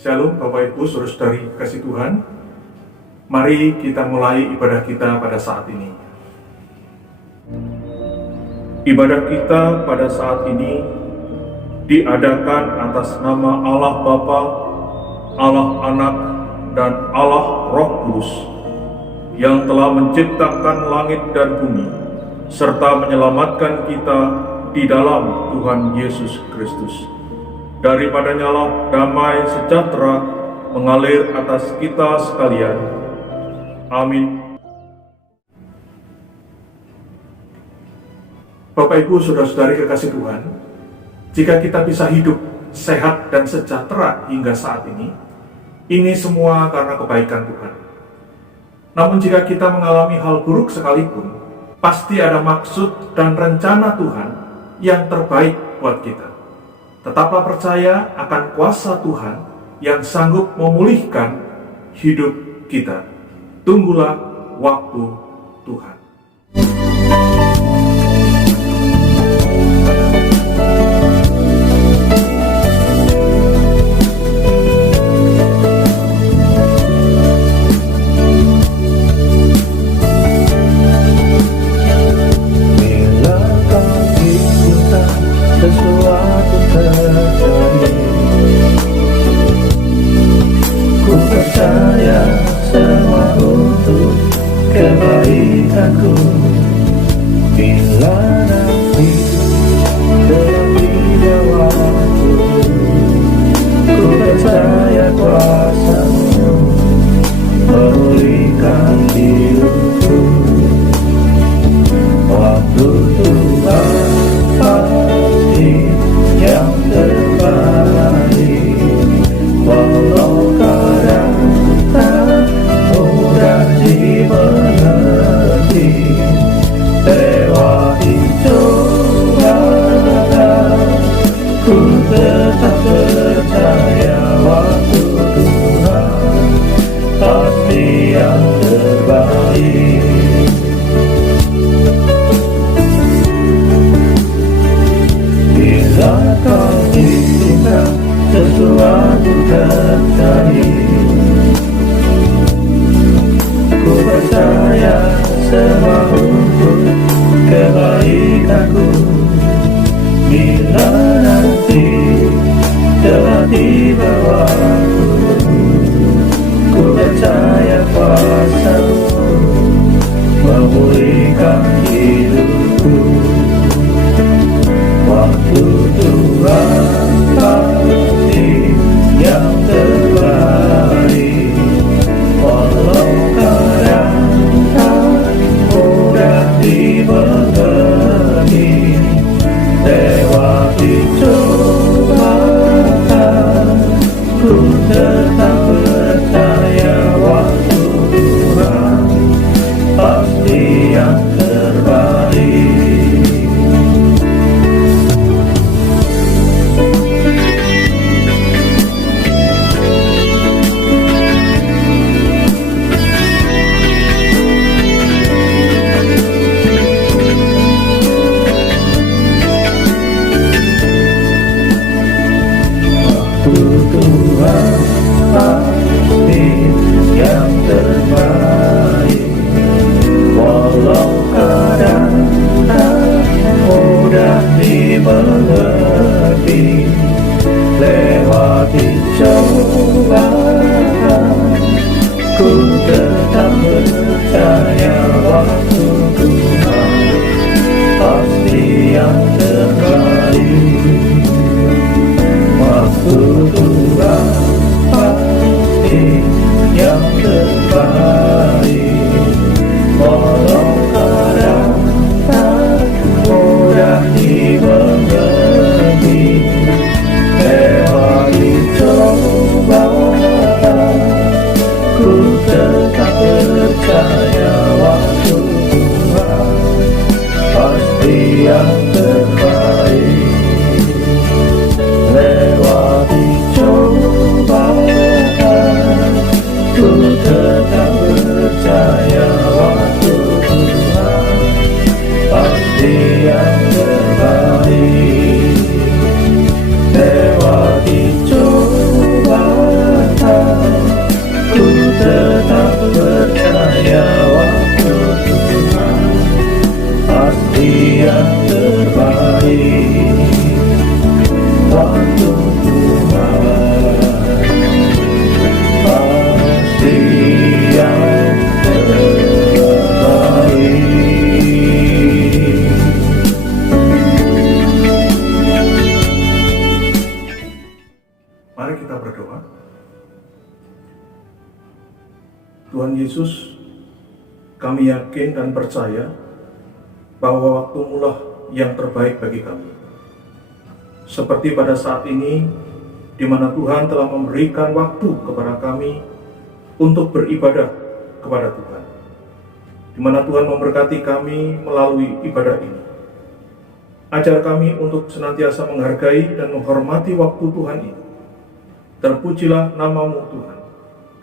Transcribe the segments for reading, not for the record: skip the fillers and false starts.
Shalom Bapak Ibu Saudara-saudari kasih Tuhan. Mari kita mulai ibadah kita pada saat ini. Ibadah kita pada saat ini diadakan atas nama Allah Bapa, Allah Anak, dan Allah Roh Kudus yang telah menciptakan langit dan bumi serta menyelamatkan kita di dalam Tuhan Yesus Kristus. Daripadanya lah damai sejahtera mengalir atas kita sekalian. Amin. Bapak Ibu Saudara-saudari kekasih Tuhan, jika kita bisa hidup sehat dan sejahtera hingga saat ini semua karena kebaikan Tuhan. Namun jika kita mengalami hal buruk sekalipun, pasti ada maksud dan rencana Tuhan yang terbaik buat kita. Tetaplah percaya akan kuasa Tuhan yang sanggup memulihkan hidup kita. Tunggulah waktu Tuhan. Kebaikanku bila nanti telah tiba waktu, ku percaya kuasa-Mu memulihkan hidupku. Waktu Tuhan pasti yang terbaik, walau kadang tak mudah dimengerti. Lewati cobaan, ku tetap percaya waktu Tuhan pasti yang terbaik. Bila kau diminta sesuatu terjadi, ku percaya semua untuk kebaikanku. Bila nanti telah tiba waktu, ku percaya kuasa-Mu memulihkan hidupku. Waktu Tuhan pasti yang terbaik, walau kadang tak mudah dimengerti. Lewati cobaan, ku tetap percaya waktu Tuhan pasti yang terbaik. Tuhan pasti yang terbaik, walau kadang tak mudah dimengerti. Lewati cobaan, ku tetap percaya waktu Tuhan pasti yang terbaik. Waktu Tuhan pasti yang terbaik, walau kadang tak mudah dimengerti. waktu Tuhan pasti yang terbaik. Mari kita berdoa. Tuhan Yesus, kami yakin dan percaya bahwa waktu-Mu lah yang terbaik bagi kami. Seperti pada saat ini, di mana Tuhan telah memberikan waktu kepada kami untuk beribadah kepada Tuhan. Di mana Tuhan memberkati kami melalui ibadah ini. Ajar kami untuk senantiasa menghargai dan menghormati waktu Tuhan itu. Terpujilah nama-Mu Tuhan.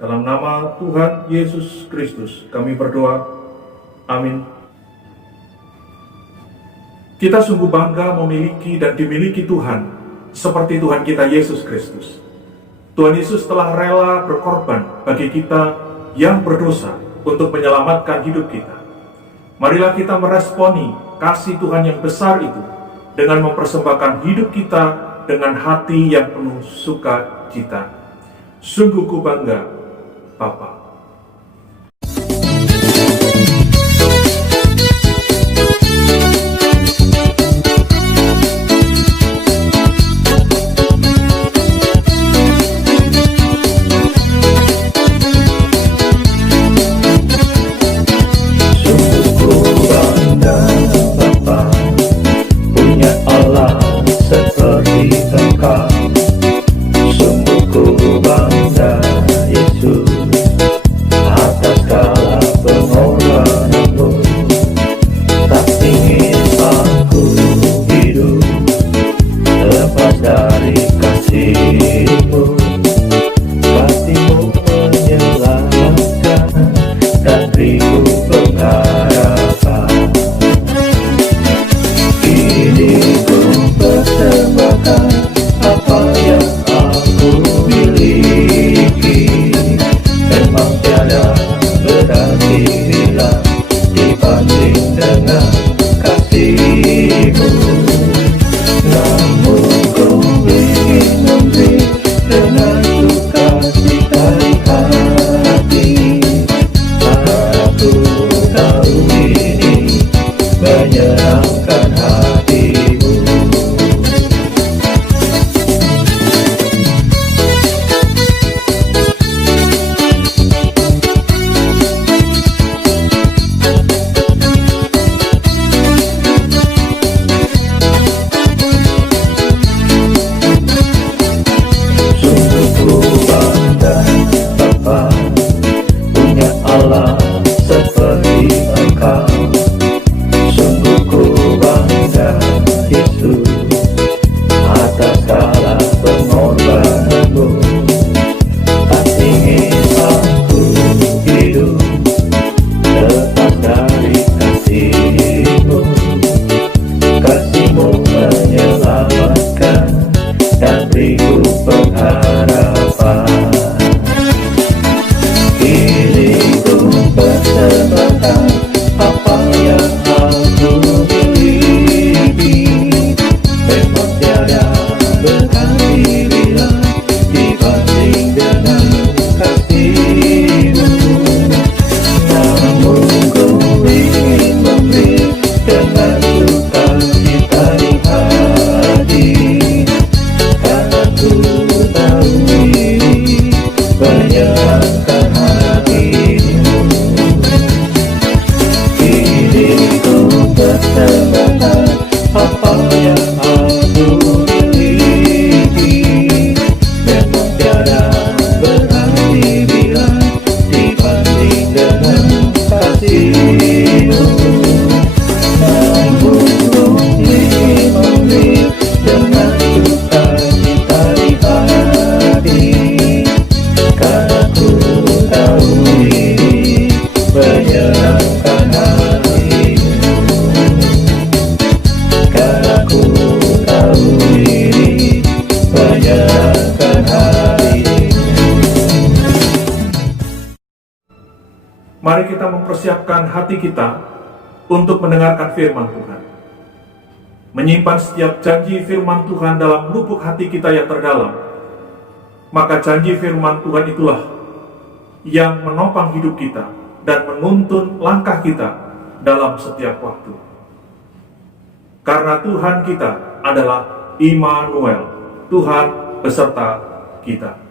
Dalam nama Tuhan Yesus Kristus kami berdoa. Amin. Kita sungguh bangga memiliki dan dimiliki Tuhan seperti Tuhan kita Yesus Kristus. Tuhan Yesus telah rela berkorban bagi kita yang berdosa untuk menyelamatkan hidup kita. Marilah kita meresponi kasih Tuhan yang besar itu dengan mempersembahkan hidup kita dengan hati yang penuh sukacita. Sungguh ku bangga, Bapa. Mari kita mempersiapkan hati kita untuk mendengarkan firman Tuhan. menyimpan setiap janji firman Tuhan dalam lubuk hati kita yang terdalam, maka janji firman Tuhan itulah yang menopang hidup kita dan menuntun langkah kita dalam setiap waktu. Karena Tuhan kita adalah Immanuel, Tuhan beserta kita.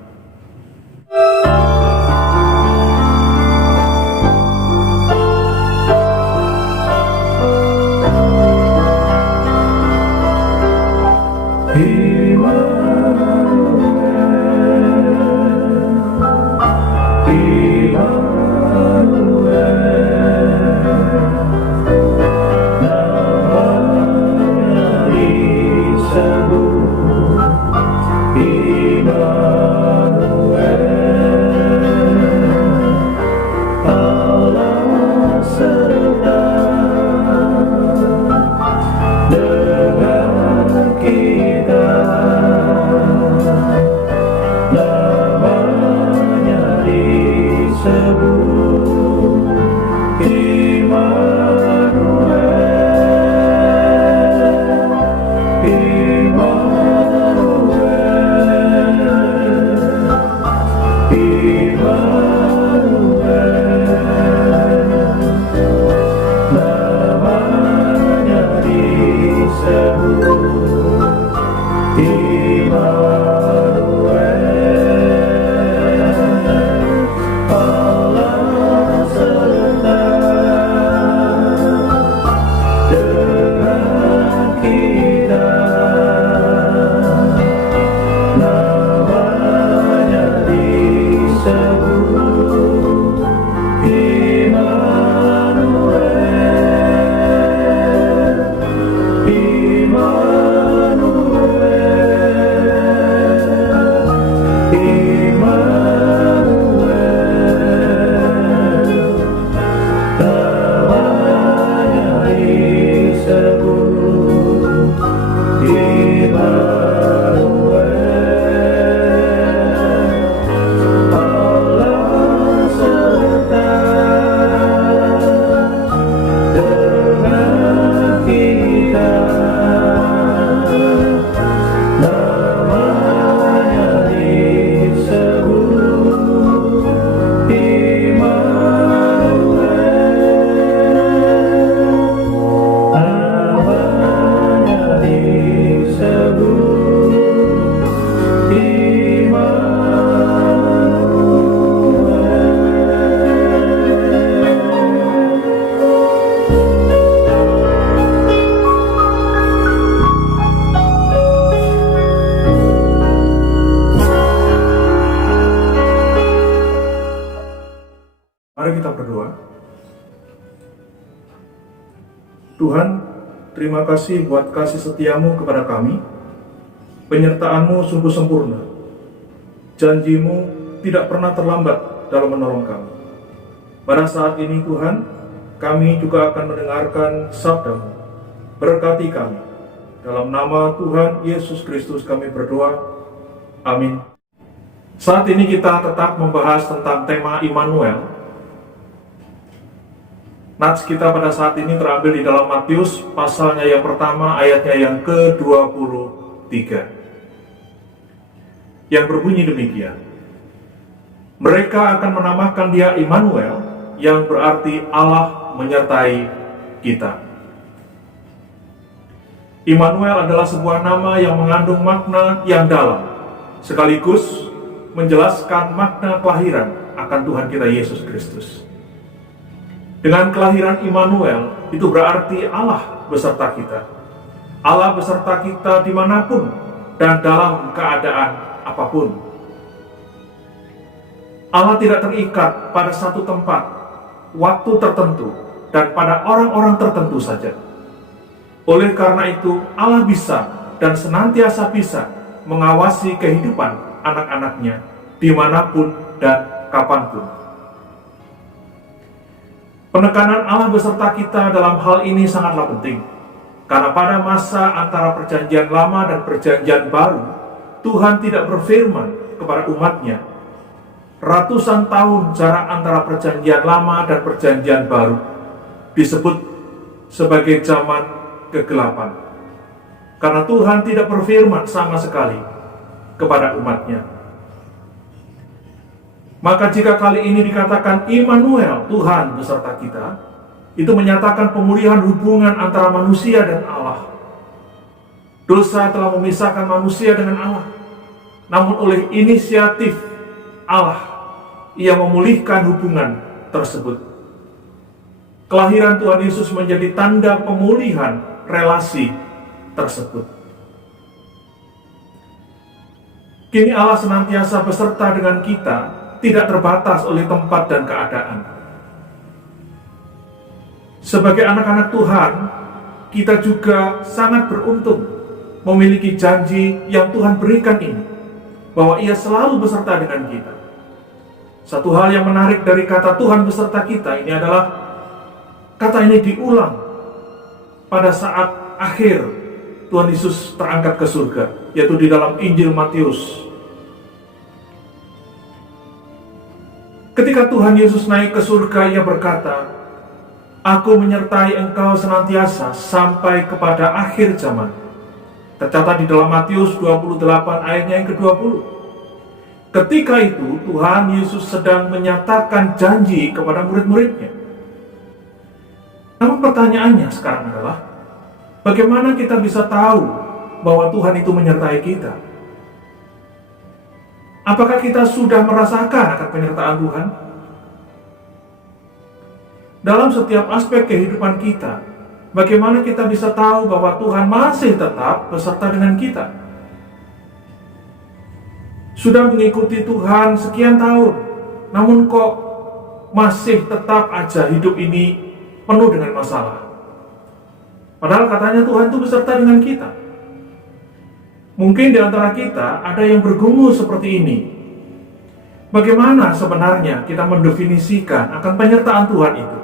Mari kita berdoa. Tuhan, terima kasih buat kasih setiamu kepada kami. Penyertaanmu sungguh sempurna. Janjimu tidak pernah terlambat dalam menolong kami. Pada saat ini Tuhan, kami juga akan mendengarkan sabdamu. Berkati kami. Dalam nama Tuhan Yesus Kristus kami berdoa. Amin. Saat ini kita tetap membahas tentang tema Immanuel. Nats kita pada saat ini terambil di dalam Matius pasalnya yang pertama ayatnya yang ke-23 yang berbunyi demikian. Mereka akan menamakan dia Immanuel, yang berarti Allah menyertai kita. Immanuel adalah sebuah nama yang mengandung makna yang dalam, sekaligus menjelaskan makna kelahiran akan Tuhan kita Yesus Kristus. Dengan kelahiran Immanuel, itu berarti Allah beserta kita. Allah beserta kita dimanapun dan dalam keadaan apapun. Allah tidak terikat pada satu tempat, waktu tertentu, dan pada orang-orang tertentu saja. Oleh karena itu, Allah bisa dan senantiasa bisa mengawasi kehidupan anak-anaknya dimanapun dan kapanpun. Penekanan Allah beserta kita dalam hal ini sangatlah penting, karena pada masa antara perjanjian lama dan perjanjian baru, Tuhan tidak berfirman kepada umatnya. Ratusan tahun jarak antara perjanjian lama dan perjanjian baru disebut sebagai zaman kegelapan. karena Tuhan tidak berfirman sama sekali kepada umatnya. Maka jika kali ini dikatakan Immanuel, Tuhan beserta kita, itu menyatakan pemulihan hubungan antara manusia dan Allah. Dosa telah memisahkan manusia dengan Allah, namun oleh inisiatif Allah, Ia memulihkan hubungan tersebut. Kelahiran Tuhan Yesus menjadi tanda pemulihan relasi tersebut. Kini Allah senantiasa beserta dengan kita, tidak terbatas oleh tempat dan keadaan. Sebagai anak-anak Tuhan, kita juga sangat beruntung memiliki janji yang Tuhan berikan ini, bahwa Ia selalu beserta dengan kita. Satu hal yang menarik dari kata Tuhan beserta kita ini adalah kata ini diulang pada saat akhir Tuhan Yesus terangkat ke surga, yaitu di dalam Injil Matius. Ketika Tuhan Yesus naik ke surga, Ia berkata, "Aku menyertai engkau senantiasa sampai kepada akhir zaman." Tercatat di dalam Matius 28 ayatnya yang ke-20. Ketika itu Tuhan Yesus sedang menyatakan janji kepada murid-muridnya. Namun pertanyaannya sekarang adalah, bagaimana kita bisa tahu bahwa Tuhan itu menyertai kita? Apakah kita sudah merasakan akan penyertaan Tuhan? Dalam setiap aspek kehidupan kita, bagaimana kita bisa tahu bahwa Tuhan masih tetap beserta dengan kita? Sudah mengikuti Tuhan sekian tahun, namun kok masih tetap aja hidup ini penuh dengan masalah. Padahal katanya Tuhan itu beserta dengan kita. Mungkin di antara kita ada yang bergumul seperti ini. Bagaimana sebenarnya kita mendefinisikan akan penyertaan Tuhan itu?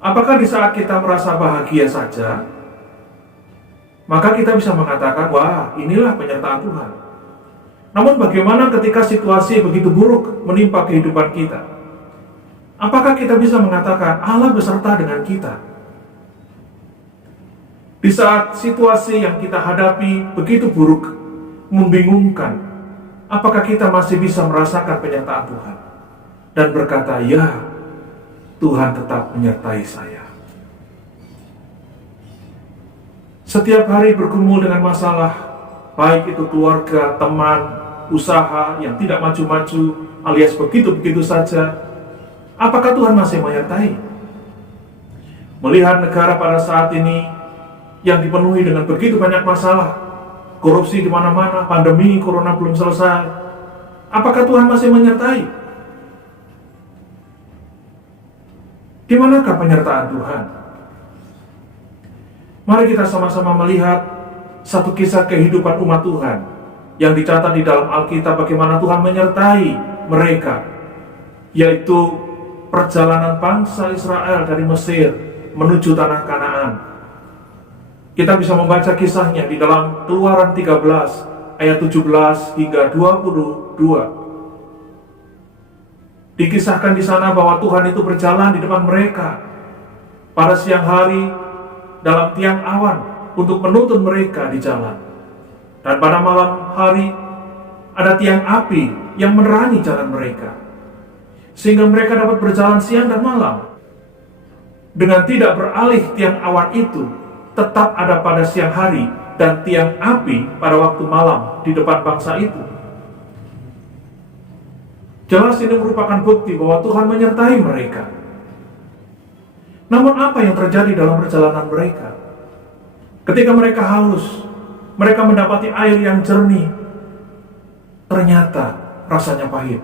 Apakah di saat kita merasa bahagia saja, maka kita bisa mengatakan, wah, inilah penyertaan Tuhan. Namun bagaimana ketika situasi begitu buruk menimpa kehidupan kita? Apakah kita bisa mengatakan Allah beserta dengan kita? Di saat situasi yang kita hadapi begitu buruk, membingungkan, apakah kita masih bisa merasakan penyertaan Tuhan? Dan berkata, ya, Tuhan tetap menyertai saya. Setiap hari bergumul dengan masalah, baik itu keluarga, teman, usaha yang tidak maju-maju, alias begitu-begitu saja. Apakah Tuhan masih menyertai? Melihat negara pada saat ini yang dipenuhi dengan begitu banyak masalah, korupsi di mana-mana, pandemi corona belum selesai. Apakah Tuhan masih menyertai? Di manakah penyertaan Tuhan? Mari kita sama-sama melihat satu kisah kehidupan umat Tuhan yang dicatat di dalam Alkitab, bagaimana Tuhan menyertai mereka, yaitu perjalanan bangsa Israel dari Mesir menuju tanah Kanaan. Kita bisa membaca kisahnya di dalam Keluaran 13 ayat 17 hingga 22. Dikisahkan di sana bahwa Tuhan itu berjalan di depan mereka pada siang hari dalam tiang awan untuk menuntun mereka di jalan. Dan pada malam hari ada tiang api yang menerangi jalan mereka, sehingga mereka dapat berjalan siang dan malam. Dengan tidak beralih tiang awan itu tetap ada pada siang hari dan tiang api pada waktu malam di depan bangsa itu. Jelas ini merupakan bukti bahwa Tuhan menyertai mereka. Namun apa yang terjadi dalam perjalanan mereka? Ketika mereka haus, mereka mendapati air yang jernih, ternyata rasanya pahit.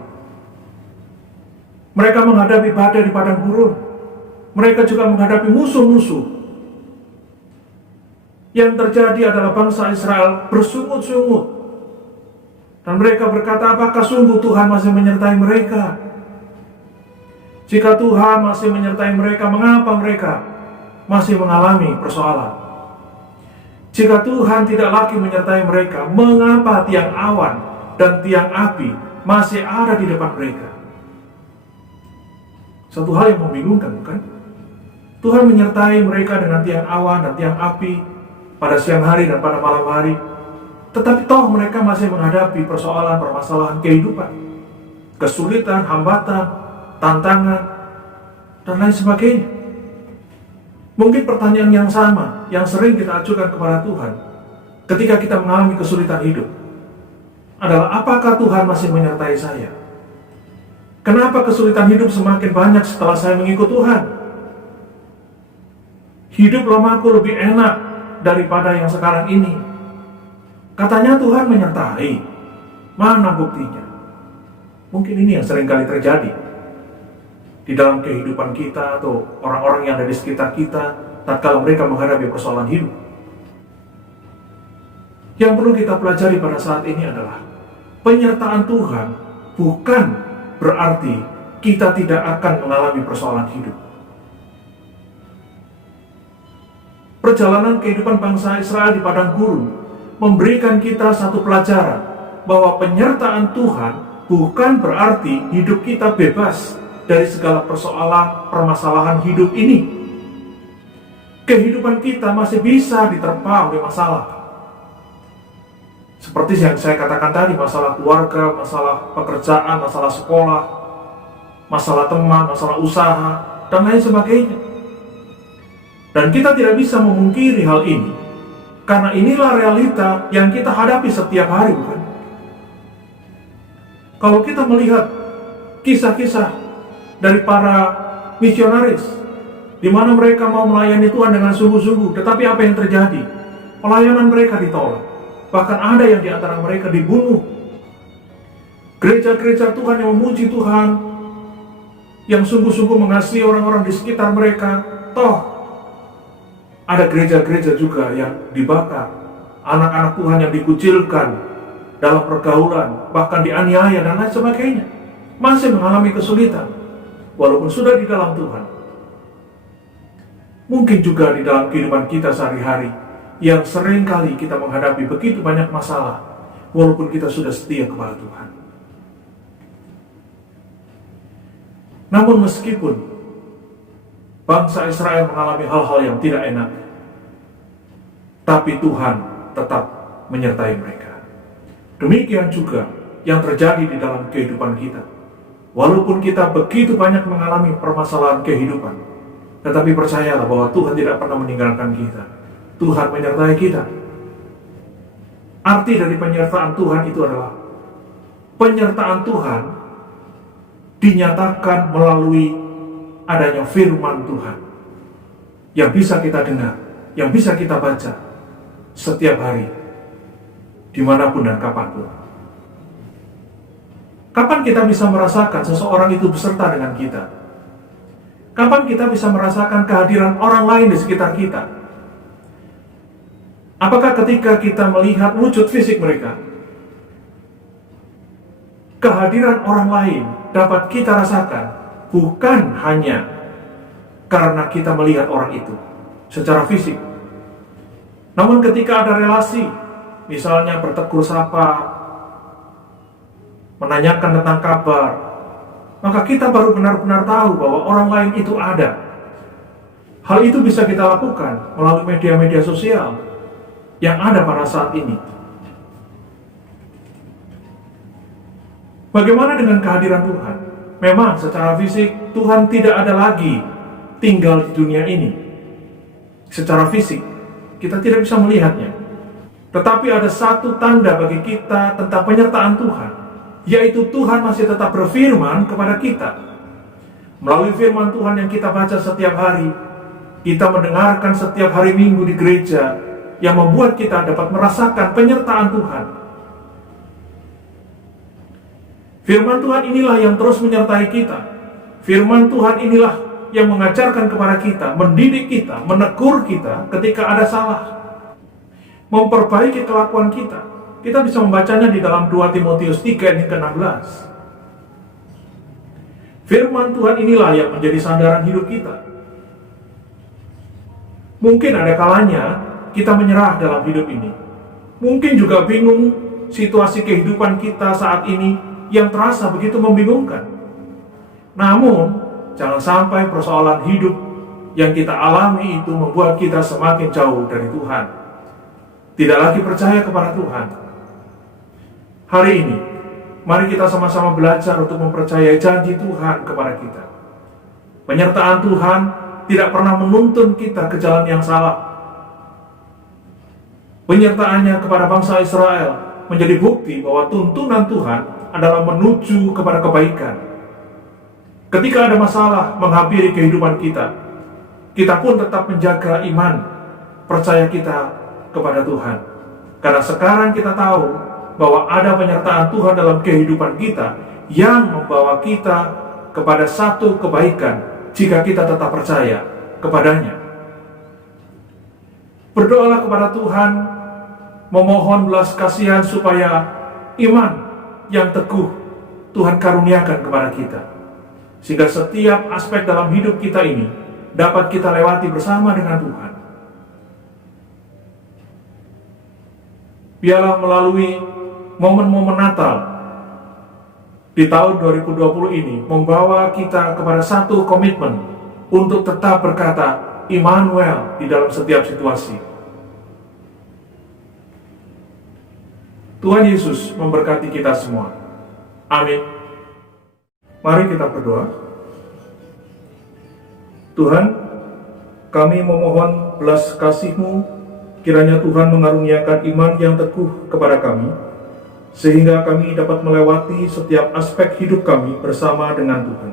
Mereka menghadapi badai di padang gurun. Mereka juga menghadapi musuh-musuh. Yang terjadi adalah bangsa Israel bersungut-sungut. Dan mereka berkata, apakah sungguh Tuhan masih menyertai mereka? Jika Tuhan masih menyertai mereka, mengapa mereka masih mengalami persoalan? Jika Tuhan tidak lagi menyertai mereka, mengapa tiang awan dan tiang api masih ada di depan mereka? Satu hal yang membingungkan, bukan? Tuhan menyertai mereka dengan tiang awan dan tiang api, pada siang hari dan pada malam hari. Tetapi toh mereka masih menghadapi permasalahan kehidupan, kesulitan, hambatan, tantangan, dan lain sebagainya. Mungkin pertanyaan yang sama yang sering kita ajukan kepada Tuhan ketika kita mengalami kesulitan hidup adalah, apakah Tuhan masih menyertai saya? Kenapa kesulitan hidup semakin banyak setelah saya mengikut Tuhan? Hidup lamaku lebih enak daripada yang sekarang ini. Katanya Tuhan menyertai. Mana buktinya? Mungkin ini yang sering kali terjadi di dalam kehidupan kita atau orang-orang yang ada di sekitar kita tatkala mereka menghadapi persoalan hidup. Yang perlu kita pelajari pada saat ini adalah penyertaan Tuhan bukan berarti kita tidak akan mengalami persoalan hidup. Perjalanan kehidupan bangsa Israel di padang gurun memberikan kita satu pelajaran bahwa penyertaan Tuhan bukan berarti hidup kita bebas dari segala persoalan, permasalahan hidup ini. Kehidupan kita masih bisa diterpa oleh masalah. Seperti yang saya katakan tadi, masalah keluarga, masalah pekerjaan, masalah sekolah, masalah teman, masalah usaha, dan lain sebagainya. Dan kita tidak bisa memungkiri hal ini, karena inilah realita yang kita hadapi setiap hari, bukan? Kalau kita melihat kisah-kisah dari para misionaris, di mana mereka mau melayani Tuhan dengan sungguh-sungguh, tetapi apa yang terjadi? Pelayanan mereka ditolak. Bahkan ada yang di antara mereka dibunuh. Gereja-gereja Tuhan yang memuji Tuhan, yang sungguh-sungguh mengasihi orang-orang di sekitar mereka, toh ada gereja-gereja juga yang dibakar, anak-anak Tuhan yang dikucilkan dalam pergaulan, bahkan dianiaya dan lain sebagainya, masih mengalami kesulitan walaupun sudah di dalam Tuhan. Mungkin juga di dalam kehidupan kita sehari-hari yang sering kali kita menghadapi begitu banyak masalah walaupun kita sudah setia kepada Tuhan. Namun meskipun bangsa Israel mengalami hal-hal yang tidak enak, tapi Tuhan tetap menyertai mereka. Demikian juga yang terjadi di dalam kehidupan kita. Walaupun kita begitu banyak mengalami permasalahan kehidupan, tetapi percayalah bahwa Tuhan tidak pernah meninggalkan kita. Tuhan menyertai kita. Arti dari penyertaan Tuhan itu adalah penyertaan Tuhan dinyatakan melalui adanya firman Tuhan yang bisa kita dengar, yang bisa kita baca setiap hari, dimanapun dan kapanpun. Kapan kita bisa merasakan seseorang itu beserta dengan kita? Kapan kita bisa merasakan kehadiran orang lain di sekitar kita? Apakah ketika kita melihat wujud fisik mereka? Kehadiran orang lain dapat kita rasakan bukan hanya karena kita melihat orang itu secara fisik. Namun ketika ada relasi, misalnya bertegur sapa, menanyakan tentang kabar, maka kita baru benar-benar tahu bahwa orang lain itu ada. Hal itu bisa kita lakukan melalui media-media sosial yang ada pada saat ini. Bagaimana dengan kehadiran Tuhan? Memang secara fisik Tuhan tidak ada lagi tinggal di dunia ini. Secara fisik kita tidak bisa melihatnya. Tetapi ada satu tanda bagi kita tentang penyertaan Tuhan, yaitu Tuhan masih tetap berfirman kepada kita. Melalui firman Tuhan yang kita baca setiap hari, kita mendengarkan setiap hari Minggu di gereja, yang membuat kita dapat merasakan penyertaan Tuhan. Firman Tuhan inilah yang terus menyertai kita. Firman Tuhan inilah yang mengajarkan kepada kita, mendidik kita, menegur kita ketika ada salah, memperbaiki kelakuan kita. Kita bisa membacanya di dalam 2 Timotius 3 ayat ke-16. Firman Tuhan inilah yang menjadi sandaran hidup kita. Mungkin ada kalanya kita menyerah dalam hidup ini. Mungkin juga bingung situasi kehidupan kita saat ini yang terasa begitu membingungkan. Namun, jangan sampai persoalan hidup yang kita alami itu membuat kita semakin jauh dari Tuhan. tidak lagi percaya kepada Tuhan. Hari ini, mari kita sama-sama belajar untuk mempercayai janji Tuhan kepada kita. Penyertaan Tuhan tidak pernah menuntun kita ke jalan yang salah. Penyertaannya kepada bangsa Israel menjadi bukti bahwa tuntunan Tuhan adalah menuju kepada kebaikan. Ketika ada masalah menghampiri kehidupan kita, kita pun tetap menjaga iman, percaya kita kepada Tuhan. Karena sekarang kita tahu bahwa ada penyertaan Tuhan dalam kehidupan kita yang membawa kita kepada satu kebaikan jika kita tetap percaya kepadanya. Berdoalah kepada Tuhan, memohon belas kasihan supaya iman yang teguh Tuhan karuniakan kepada kita, sehingga setiap aspek dalam hidup kita ini dapat kita lewati bersama dengan Tuhan. Biarlah melalui momen-momen Natal di tahun 2020 ini membawa kita kepada satu komitmen untuk tetap berkata Immanuel di dalam setiap situasi. Tuhan Yesus memberkati kita semua. Amin. Mari kita berdoa. Tuhan, kami memohon belas kasih-Mu, kiranya Tuhan mengaruniakan iman yang teguh kepada kami, sehingga kami dapat melewati setiap aspek hidup kami bersama dengan Tuhan.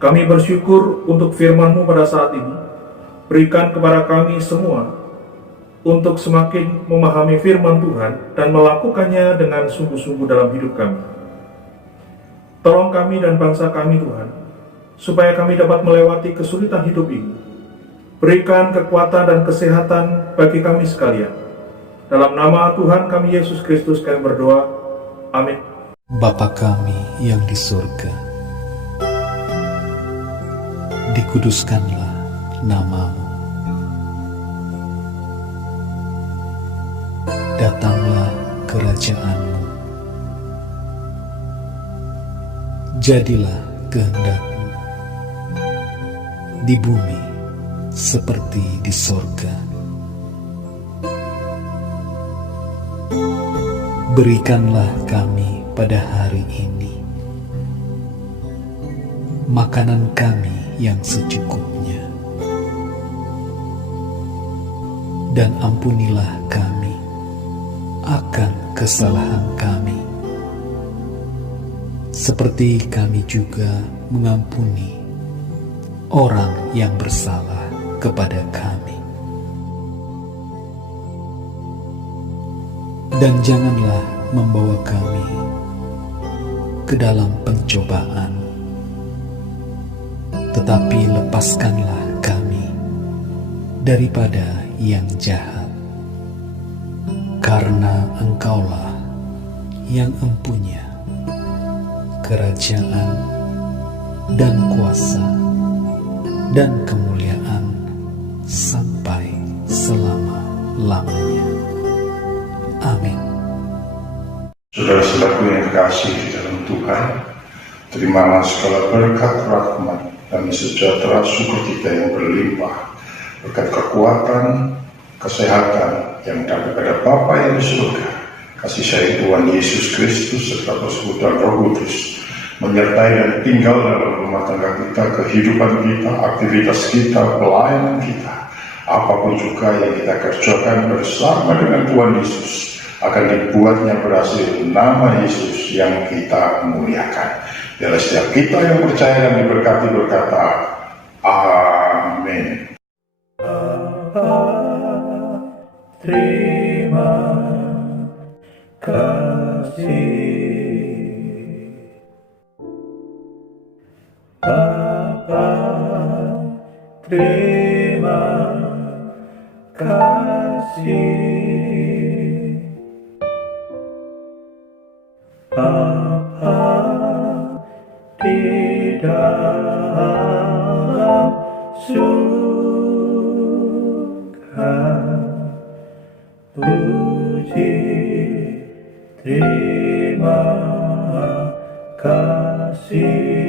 Kami bersyukur untuk firman-Mu pada saat ini. Berikan kepada kami semua untuk semakin memahami firman Tuhan dan melakukannya dengan sungguh-sungguh dalam hidup kami. Tolong kami dan bangsa kami, Tuhan, supaya kami dapat melewati kesulitan hidup ini. Berikan kekuatan dan kesehatan bagi kami sekalian. Dalam nama Tuhan kami Yesus Kristus kami berdoa. Amin. Bapa kami yang di surga, dikuduskanlah nama-Mu. Datanglah kerajaan-Mu. Jadilah kehendak-Mu di bumi seperti di sorga. Berikanlah kami pada hari ini makanan kami yang secukupnya, dan ampunilah kami akan kesalahan kami, seperti kami juga mengampuni orang yang bersalah kepada kami. Dan janganlah membawa kami ke dalam pencobaan, tetapi lepaskanlah kami daripada yang jahat. Karena Engkaulah yang empunya kerajaan dan kuasa dan kemuliaan sampai selama-lamanya. Amin. Saudara-saudaraku yang kasih di dalam Tuhan, terimalah segala berkat, rahmat, dan sejahtera sukacita yang berlimpah, berkat kekuatan, kesehatan yang daripada Bapa yang di surga, kasih sayang Tuhan Yesus Kristus serta persekutuan Roh Kudus menyertai dan tinggal dalam rumah tangga kita, kehidupan kita, aktivitas kita, pelayanan kita, apapun juga yang kita kerjakan bersama dengan Tuhan Yesus akan dibuatnya berhasil nama Yesus yang kita muliakan. Biarlah setiap kita yang percaya dan diberkati berkata, Amin. Terima kasih Bapa, terima kasih Bapa di dalam surga. Puji, terima kasih.